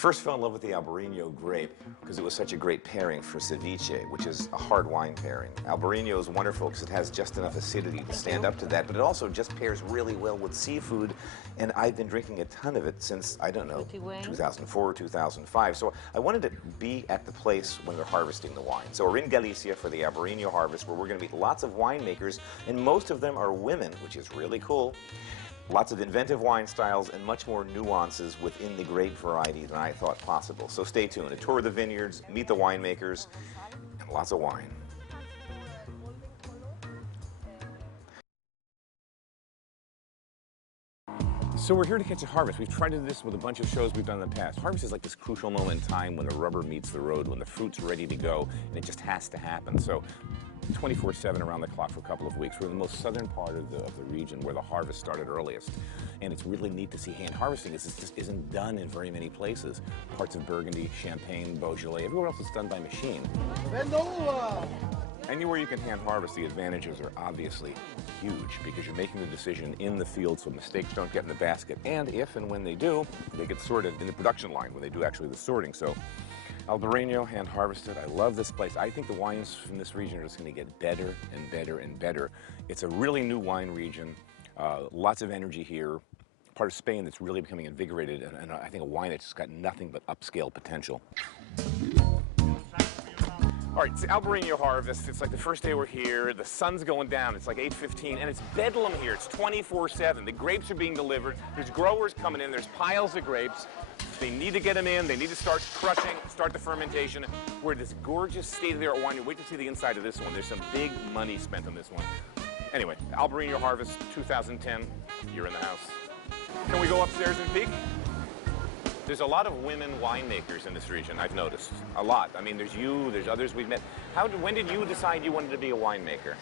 first fell in love with the Albarino grape because it was such a great pairing for ceviche, which is a hard wine pairing. Albarino is wonderful because it has just enough acidity to stand up to that, but it also just pairs really well with seafood, and I've been drinking a ton of it since, I don't know, 2004, 2005. So I wanted to be at the place when they're harvesting the wine. So we're in Galicia for the Albarino harvest, where we're going to meet lots of winemakers, and most of them are women, which is really cool. Lots of inventive wine styles and much more nuances within the grape variety than I thought possible. So stay tuned. A tour of the vineyards, meet the winemakers, and lots of wine. So we're here to catch a harvest. We've tried to do this with a bunch of shows we've done in the past. Harvest is like this crucial moment in time when the rubber meets the road, when the fruit's ready to go, and it just has to happen. So 24/7 around the clock for a couple of weeks. We're in the most southern part of the region where the harvest started earliest. And it's really neat to see hand harvesting. This just isn't done in very many places. Parts of Burgundy, Champagne, Beaujolais, everywhere else it's done by machine. Anywhere you can hand harvest, the advantages are obviously huge because you're making the decision in the field so mistakes don't get in the basket. And if and when they do, they get sorted in the production line when they do actually the sorting. So Albarino, hand harvested. I love this place. I think the wines from this region are just going to get better and better and better. It's a really new wine region. Lots of energy here. Part of Spain that's really becoming invigorated, and I think a wine that's just got nothing but upscale potential. All right, it's the Albarino harvest. It's like the first day we're here. The sun's going down. It's like 8:15, and it's bedlam here. It's 24/7. The grapes are being delivered. There's growers coming in. There's piles of grapes. They need to get them in. They need to start crushing, start the fermentation. We're at this gorgeous state-of-the-art winery. Wait to see the inside of this one. There's some big money spent on this one. Anyway, Albarino harvest 2010. You're in the house. Can we go upstairs and peek? There's a lot of women winemakers in this region, I've noticed. A lot. I mean, there's you, there's others we've met. When did you decide you wanted to be a winemaker?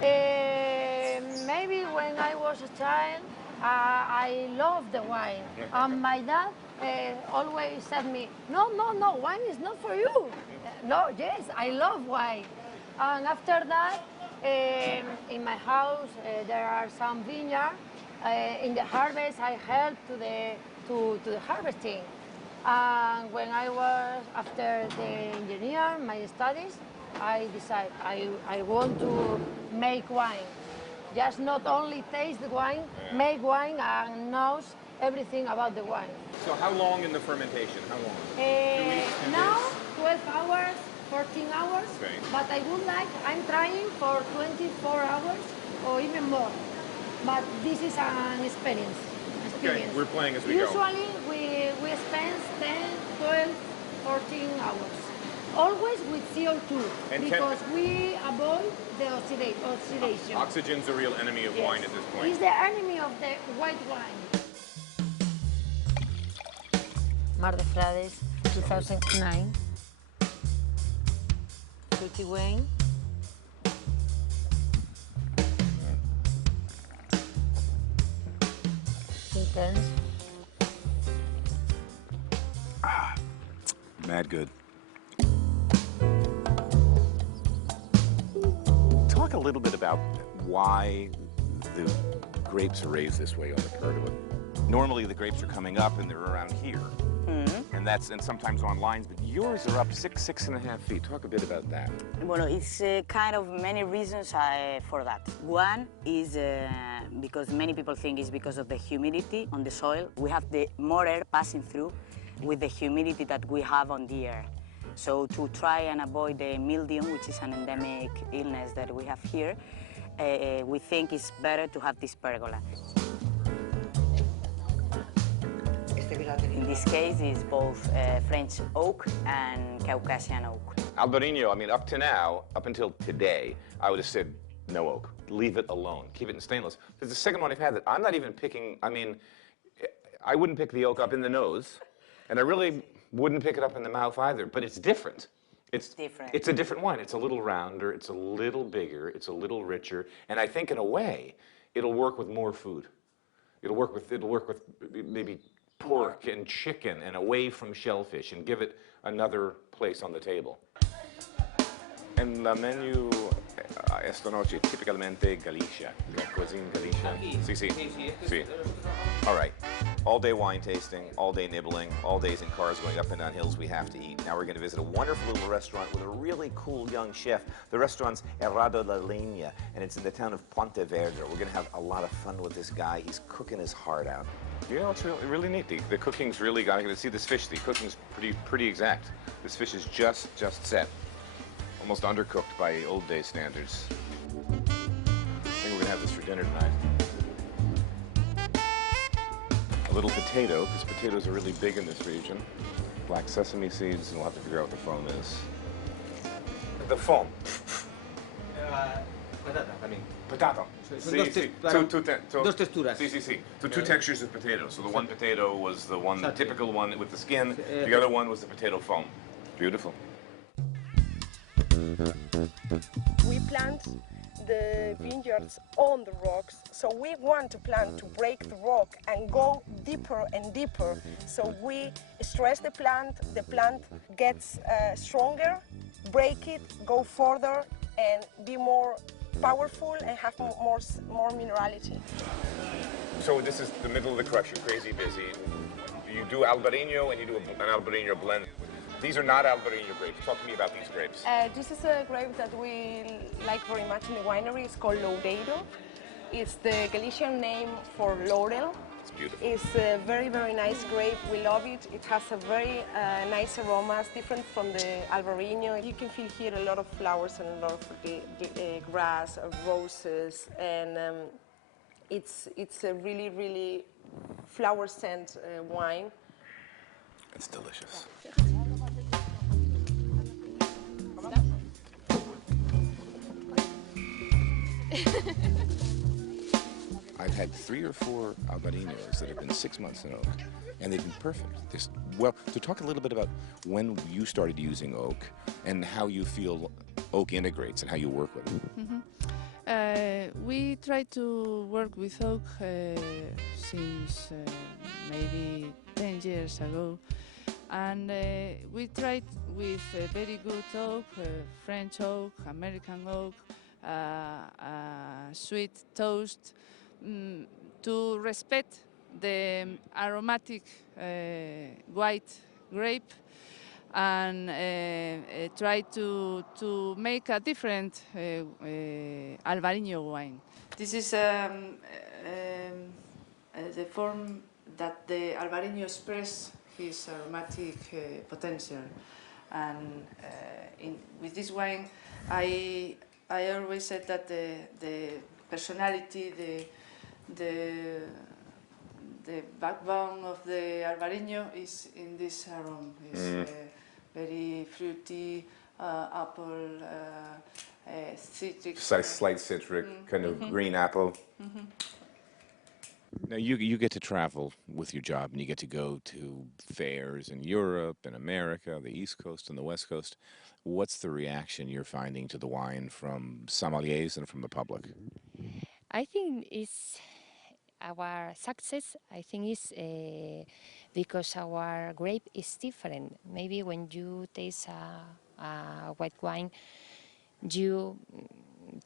Maybe when I was a child, I loved the wine. My dad always said me, no, wine is not for you. No, yes, I love wine. And after that, in my house, there are some vineyards. In the harvest, I helped to the harvesting. And when I was after the engineer, my studies, I decided I want to make wine. Just not only taste the wine, make wine and knows everything about the wine. So how long in the fermentation? How long? 2 weeks, now, 12 hours, 14 hours. Okay. But I'm trying for 24 hours or even more. But this is an experience. Okay, we're playing as we go. Usually we spend 10, 12, 14 hours. Always with CO2, and because we avoid the oxidation. Oxygen's a real enemy of wine at this point. It's the enemy of the white wine. Mar de Frades, 2009. Pretty wine. Intense. Mad good. Talk a little bit about why the grapes are raised this way on the pergola. Normally the grapes are coming up and they're around here. And sometimes on lines, but yours are up 6.5 feet. Talk a bit about that. Well, it's kind of many reasons for that. One is because many people think it's because of the humidity on the soil. We have the more air passing through with the humidity that we have on the air. So to try and avoid the mildew, which is an endemic illness that we have here, we think it's better to have this pergola. In this case, it's both French oak and Caucasian oak. Albarino, I mean, up until today, I would have said no oak. Leave it alone. Keep it in stainless. This is the second one I've had that I'm not even picking. I mean, I wouldn't pick the oak up in the nose, and I really wouldn't pick it up in the mouth either, but it's different. It's different. It's a different wine. It's a little rounder, it's a little bigger, it's a little richer, and I think in a way, it'll work with more food. It'll work with maybe pork and chicken and away from shellfish and give it another place on the table. And la menu esta noche typicalmente Galicia. La cuisine Galicia. Sí. All right. All day wine tasting, all day nibbling, all days in cars going up and down hills we have to eat. Now we're going to visit a wonderful little restaurant with a really cool young chef. The restaurant's Herrado La Leña, and it's in the town of Pontevedra. We're going to have a lot of fun with this guy. He's cooking his heart out. You know, it's really neat. The cooking's really got to see this fish. The cooking's pretty exact. This fish is just set. Almost undercooked by old day standards. I think we're going to have this for dinner tonight. A little potato, because potatoes are really big in this region. Black sesame seeds, and we'll have to figure out what the foam is. The foam. Patata. I mean, potato. Son dos texturas. Sí. So two textures of potato. So the one potato was the one, the typical one with the skin. The other one was the potato foam. Beautiful. We plant the vineyards on the rocks, so we want to plant to break the rock and go deeper and deeper. So we stress the plant gets stronger, break it, go further, and be more powerful and have more minerality. So this is the middle of the crux. You're crazy busy. You do Albarino and you do an Albarino blend. These are not Albarino grapes. Talk to me about these grapes. This is a grape that we like very much in the winery. It's called Loureiro. It's the Galician name for laurel. It's beautiful. It's a very, very nice grape. We love it. It has a very nice aromas, different from the Albarino. You can feel here a lot of flowers and a lot of the grass, roses, and it's a really, really flower scent wine. It's delicious. I've had 3 or 4 Albarinos that have been 6 months in oak, and they've been perfect. Well, to talk a little bit about when you started using oak and how you feel oak integrates and how you work with it. Mm-hmm. We try to work with oak since maybe 10 years ago, and we tried with very good oak, French oak, American oak, sweet toast, to respect the aromatic white grape and try to make a different Albarino wine. This is the form that the Albarino express his aromatic potential, and with this wine I always said that the personality, the backbone of the Albarino is in this aroma. It's very fruity, apple, citric. Slight citric, kind of green apple. Now you get to travel with your job, and you get to go to fairs in Europe and America, the East Coast and the West Coast. What's the reaction you're finding to the wine from sommeliers and from the public? I think it's our success. I think is because our grape is different. Maybe when you taste a white wine,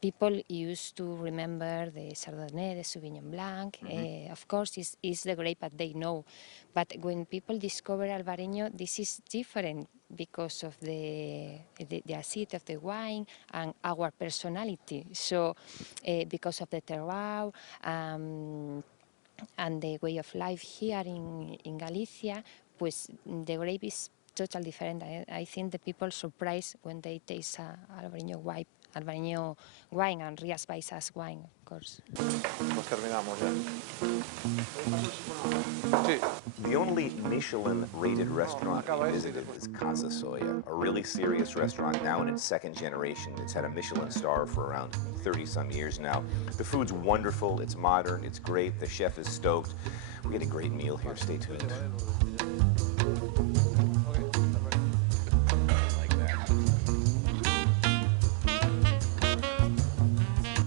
people used to remember the Chardonnay, the Sauvignon Blanc. Of course, it's the grape that they know. But when people discover Albarino, this is different because of the acidity of the wine and our personality. So, because of the terroir and the way of life here in Galicia, pues the grape is totally different. I think the people surprised when they taste Albarino wine and Rias Baixas wine, of course. Pues terminamos ya. The only Michelin-rated restaurant we visited was Casa Soya, a really serious restaurant now in its second generation. It's had a Michelin star for around 30-some years now. The food's wonderful, it's modern, it's great, the chef is stoked. We had a great meal here, stay tuned.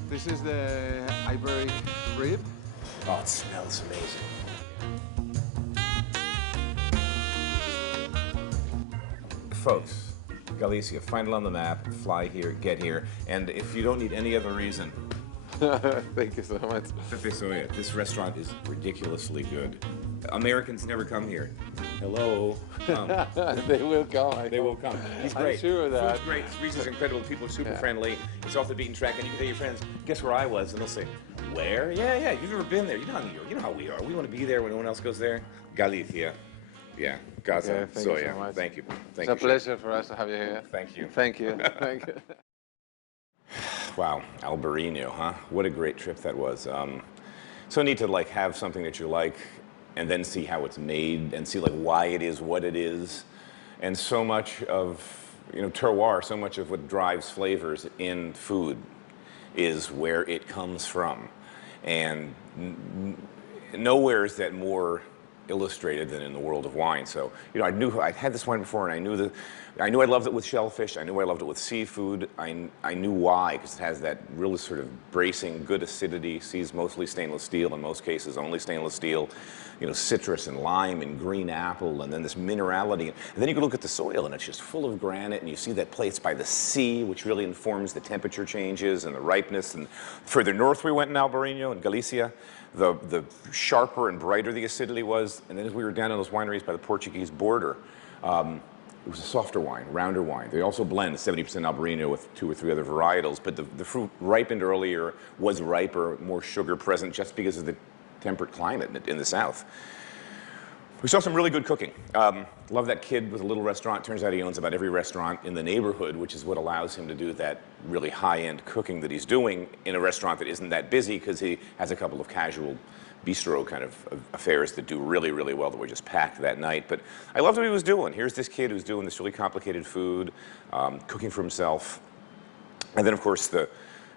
This is the Iberic rib. Oh, it smells amazing. Folks, Galicia, find it on the map, fly here, get here, and if you don't need any other reason, Thank you so much. Pepe Soya, this restaurant is ridiculously good. Americans never come here. Hello. They will come. They will come. He's great. I'm sure of that. Food's great. Rias is incredible. People are super friendly. It's off the beaten track, and you can tell your friends, guess where I was? And they'll say, where? Yeah, you've never been there. You know how New York, you know how we are. We want to be there when no one else goes there. Galicia. Yeah, Gaza. Okay, thank you so much. Thank you. It's a pleasure for us to have you here. Thank you. Thank you. Thank you. Wow, Albarino, huh? What a great trip that was. So neat to like have something that you like and then see how it's made and see like why it is what it is. And so much of, terroir, so much of what drives flavors in food is where it comes from. And nowhere is that more illustrated than in the world of wine. So, I knew I'd had this wine before, and I knew I loved it with shellfish. I knew I loved it with seafood. I knew why, because it has that really sort of bracing, good acidity. Sea's mostly stainless steel, in most cases only stainless steel. Citrus and lime and green apple, and then this minerality. And then you can look at the soil, and it's just full of granite, and you see that place by the sea, which really informs the temperature changes and the ripeness. And further north we went in Albarino, in Galicia, the sharper and brighter the acidity was. And then as we were down in those wineries by the Portuguese border, it was a softer wine, rounder wine. They also blend 70% Albarino with 2 or 3 other varietals, but the fruit ripened earlier, was riper, more sugar present, just because of the temperate climate in the south. We saw some really good cooking. Love that kid with a little restaurant. Turns out he owns about every restaurant in the neighborhood, which is what allows him to do that really high-end cooking that he's doing in a restaurant that isn't that busy, because he has a couple of casual bistro kind of affairs that do really, really well that were just packed that night. But I loved what he was doing. Here's this kid who's doing this really complicated food, cooking for himself. And then, of course, the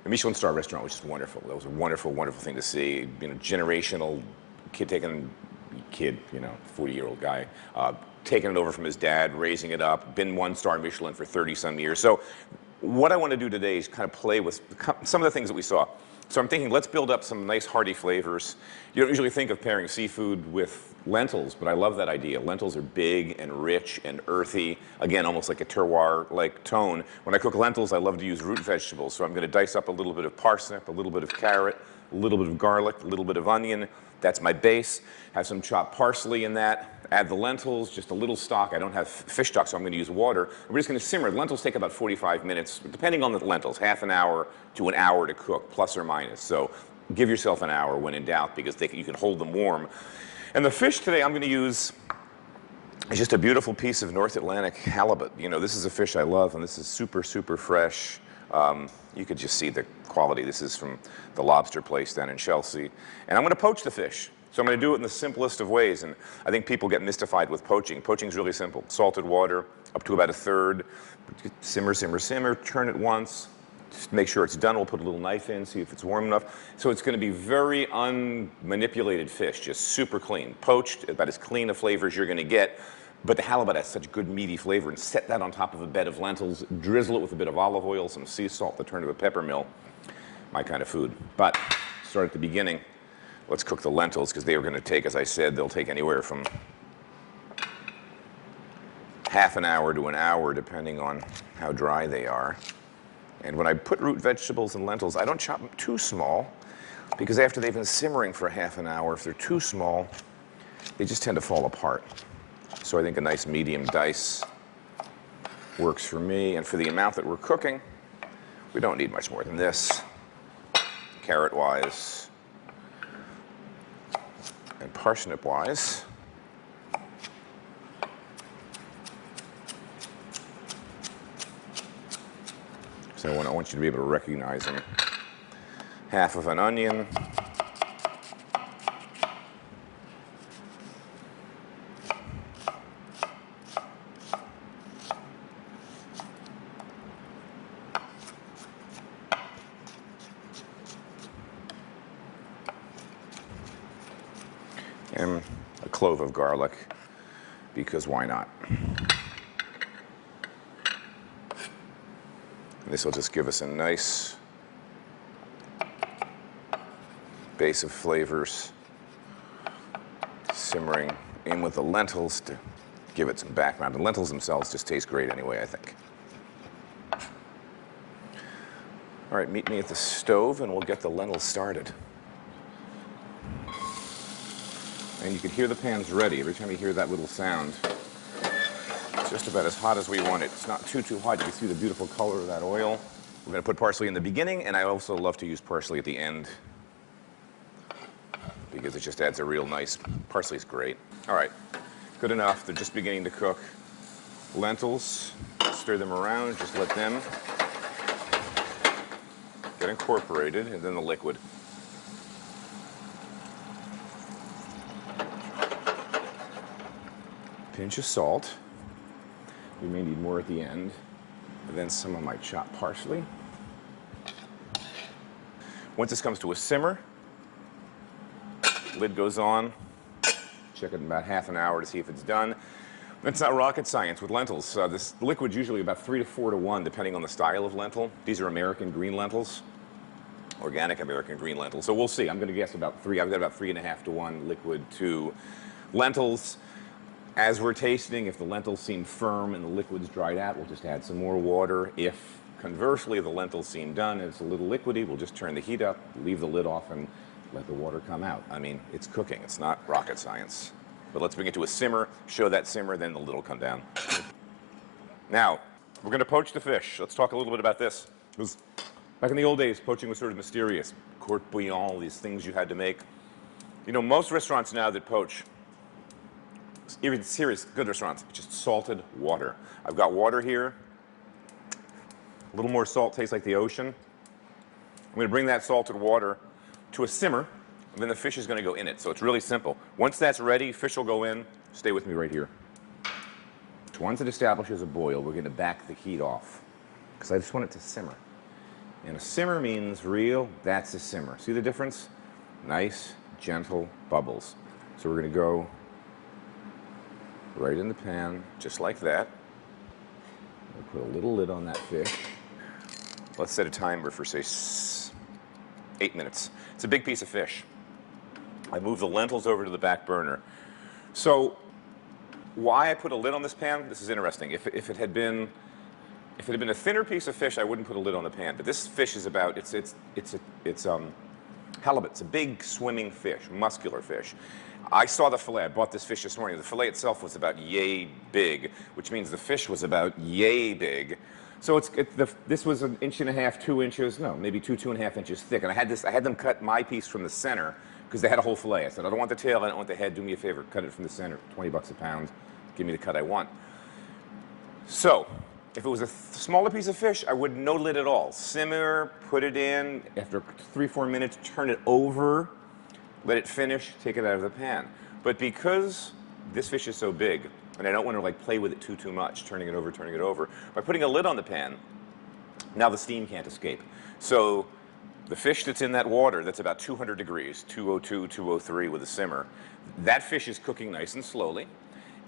Michelin star restaurant was just wonderful. That was a wonderful, wonderful thing to see. Generational kid, 40-year-old guy, taking it over from his dad, raising it up, been 1-star Michelin for 30-some years. So what I want to do today is kind of play with some of the things that we saw. So I'm thinking, let's build up some nice hearty flavors. You don't usually think of pairing seafood with lentils, but I love that idea. Lentils are big and rich and earthy. Again, almost like a terroir-like tone. When I cook lentils, I love to use root vegetables. So I'm going to dice up a little bit of parsnip, a little bit of carrot, a little bit of garlic, a little bit of onion. That's my base. Have some chopped parsley in that. Add the lentils, just a little stock. I don't have fish stock, so I'm going to use water. We're just going to simmer. The lentils take about 45 minutes, depending on the lentils, half an hour to an hour to cook, plus or minus. So give yourself an hour when in doubt, because you can hold them warm. And the fish today I'm going to use is just a beautiful piece of North Atlantic halibut. This is a fish I love, and this is super, super fresh. You could just see the quality. This is from the lobster place down in Chelsea. And I'm going to poach the fish. So I'm going to do it in the simplest of ways. And I think people get mystified with poaching. Poaching is really simple. Salted water, up to about a third. Simmer, simmer, simmer. Turn it once. Just make sure it's done. We'll put a little knife in, see if it's warm enough. So it's going to be very unmanipulated fish, just super clean. Poached, about as clean a flavor as you're going to get. But the halibut has such good meaty flavor, and set that on top of a bed of lentils, drizzle it with a bit of olive oil, some sea salt, the turn of a pepper mill. My kind of food. But start at the beginning. Let's cook the lentils, because they are going to take, as I said, they'll take anywhere from half an hour to an hour, depending on how dry they are. And when I put root vegetables and lentils, I don't chop them too small, because after they've been simmering for half an hour, if they're too small, they just tend to fall apart. So I think a nice medium dice works for me. And for the amount that we're cooking, we don't need much more than this, carrot-wise and parsnip-wise. So I want you to be able to recognize them. Half of an onion. And a clove of garlic, because why not? This will just give us a nice base of flavors, simmering in with the lentils to give it some background. The lentils themselves just taste great anyway, I think. All right, meet me at the stove and we'll get the lentils started. And you can hear the pan's ready. Every time you hear that little sound, it's just about as hot as we want it. It's not too hot. You can see the beautiful color of that oil. We're going to put parsley in the beginning, and I also love to use parsley at the end because it just adds a real nice, parsley's great. All right, good enough. They're just beginning to cook. Lentils, stir them around, just let them get incorporated, and then the liquid. Pinch of salt. We may need more at the end. And then some of my chopped parsley. Once this comes to a simmer, lid goes on. Check it in about half an hour to see if it's done. It's not rocket science with lentils. This liquid's usually about 3 to 4 to 1, depending on the style of lentil. These are American green lentils, organic American green lentils. So we'll see. I'm going to guess about 3. I've got about 3.5 to 1 liquid to lentils. As we're tasting, if the lentils seem firm and the liquid's dried out, we'll just add some more water. If, conversely, the lentils seem done and it's a little liquidy, we'll just turn the heat up, leave the lid off, and let the water come out. I mean, it's cooking. It's not rocket science. But let's bring it to a simmer, show that simmer, then the lid will come down. Now, we're going to poach the fish. Let's talk a little bit about this. Because back in the old days, poaching was sort of mysterious. Court bouillon, these things you had to make. You know, most restaurants now that poach, even serious, good restaurants, just salted water. I've got water here. A little more salt, tastes like the ocean. I'm going to bring that salted water to a simmer, and then the fish is going to go in it. So it's really simple. Once that's ready, fish will go in. Stay with me right here. Once it establishes a boil, we're going to back the heat off, because I just want it to simmer. And a simmer means real, that's a simmer. See the difference? Nice, gentle bubbles. So we're going to go right in the pan, just like that. We'll put a little lid on that fish. Let's set a timer for, say, 8 minutes. It's a big piece of fish. I move the lentils over to the back burner. So why I put a lid on this pan, this is interesting. If it had been a thinner piece of fish, I wouldn't put a lid on the pan. But this fish is about, it's halibut. It's a big swimming fish, muscular fish. I saw the fillet. I bought this fish this morning. The fillet itself was about yay big, which means the fish was about yay big. So this was 1.5 inches, 2 inches, no, maybe 2.5 inches thick. And I had them cut my piece from the center because they had a whole fillet. I said, I don't want the tail, I don't want the head. Do me a favor, cut it from the center. 20 bucks a pound. Give me the cut I want. So if it was a smaller piece of fish, I would no lid at all. Simmer, put it in. After 3-4 minutes, turn it over. Let it finish, take it out of the pan. But because this fish is so big, and I don't want to like play with it too much, turning it over, by putting a lid on the pan, now the steam can't escape. So the fish that's in that water, that's about 200 degrees, 202, 203 with a simmer, that fish is cooking nice and slowly.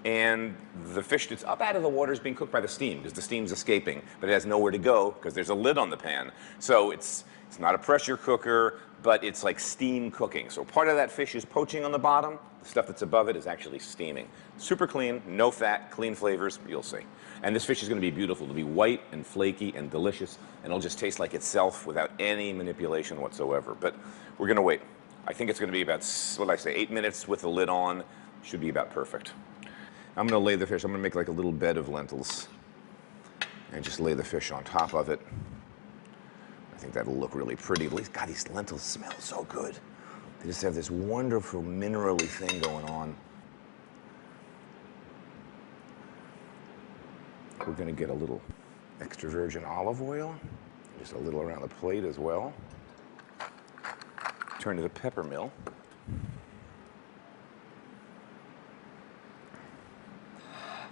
And the fish that's up out of the water is being cooked by the steam, because the steam's escaping, but it has nowhere to go because there's a lid on the pan. So it's not a pressure cooker, but it's like steam cooking. So part of that fish is poaching on the bottom. The stuff that's above it is actually steaming. Super clean, no fat, clean flavors, you'll see. And this fish is going to be beautiful. It'll be white and flaky and delicious, and it'll just taste like itself without any manipulation whatsoever. But we're going to wait. I think it's going to be about, what did I say, 8 minutes with the lid on. Should be about perfect. I'm going to lay the fish. I'm going to make like a little bed of lentils and just lay the fish on top of it. I think that'll look really pretty. God, these lentils smell so good. They just have this wonderful minerally thing going on. We're going to get a little extra virgin olive oil, just a little around the plate as well. Turn to the pepper mill.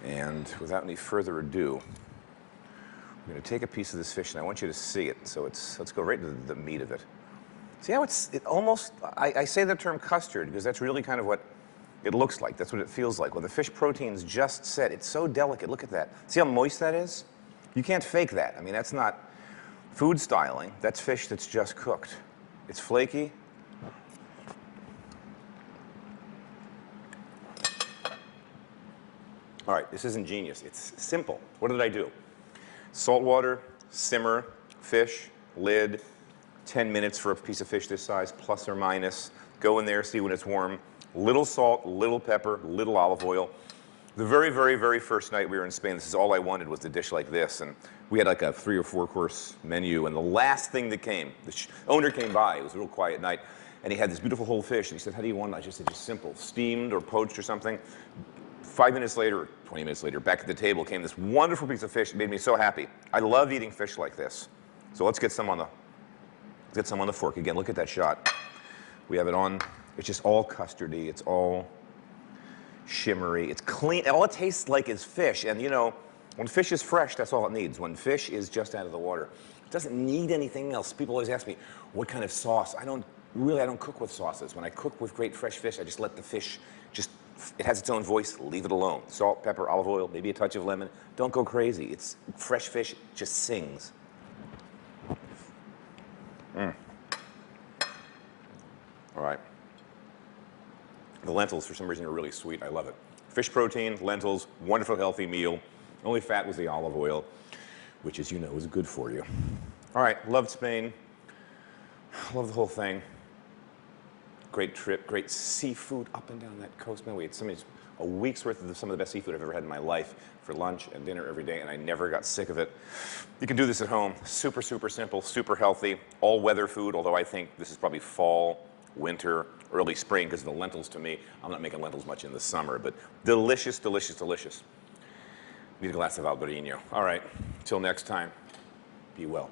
And without any further ado, I'm going to take a piece of this fish, and I want you to see it. So let's go right into the meat of it. See how it almost, I say the term custard because that's really kind of what it looks like. That's what it feels like. Well, the fish protein's just set. It's so delicate. Look at that. See how moist that is? You can't fake that. I mean, that's not food styling. That's fish that's just cooked. It's flaky. All right, this is ingenious. It's simple. What did I do? Salt water, simmer, fish, lid, 10 minutes for a piece of fish this size, plus or minus. Go in there, see when it's warm. Little salt, little pepper, little olive oil. The very, very, very first night we were in Spain, this is all I wanted was a dish like this. And we had like a 3 or 4 course menu. And the last thing that came, the owner came by. It was a real quiet night. And he had this beautiful whole fish. And he said, how do you want it? I just said, just simple, steamed or poached or something. 5 minutes later, 20 minutes later, back at the table came this wonderful piece of fish. It made me so happy. I love eating fish like this. So let's get some on the fork. Again, look at that shot. We have it on. It's just all custardy. It's all shimmery. It's clean. All it tastes like is fish. And you know, when fish is fresh, that's all it needs. When fish is just out of the water, it doesn't need anything else. People always ask me, what kind of sauce? I don't cook with sauces. When I cook with great fresh fish, I just let the fish it has its own voice, leave it alone. Salt, pepper, olive oil, maybe a touch of lemon. Don't go crazy. It's fresh fish, just sings. All right. The lentils, for some reason, are really sweet. I love it. Fish protein, lentils, wonderful, healthy meal. Only fat was the olive oil, which, as you know, is good for you. All right, loved Spain. Love the whole thing. Great trip, great seafood up and down that coast. Man, we had a week's worth of some of the best seafood I've ever had in my life for lunch and dinner every day, and I never got sick of it. You can do this at home. Super, super simple, super healthy, all-weather food, although I think this is probably fall, winter, early spring, because the lentils, to me, I'm not making lentils much in the summer, but delicious, delicious, delicious. Need a glass of Albarino. All right, till next time, be well.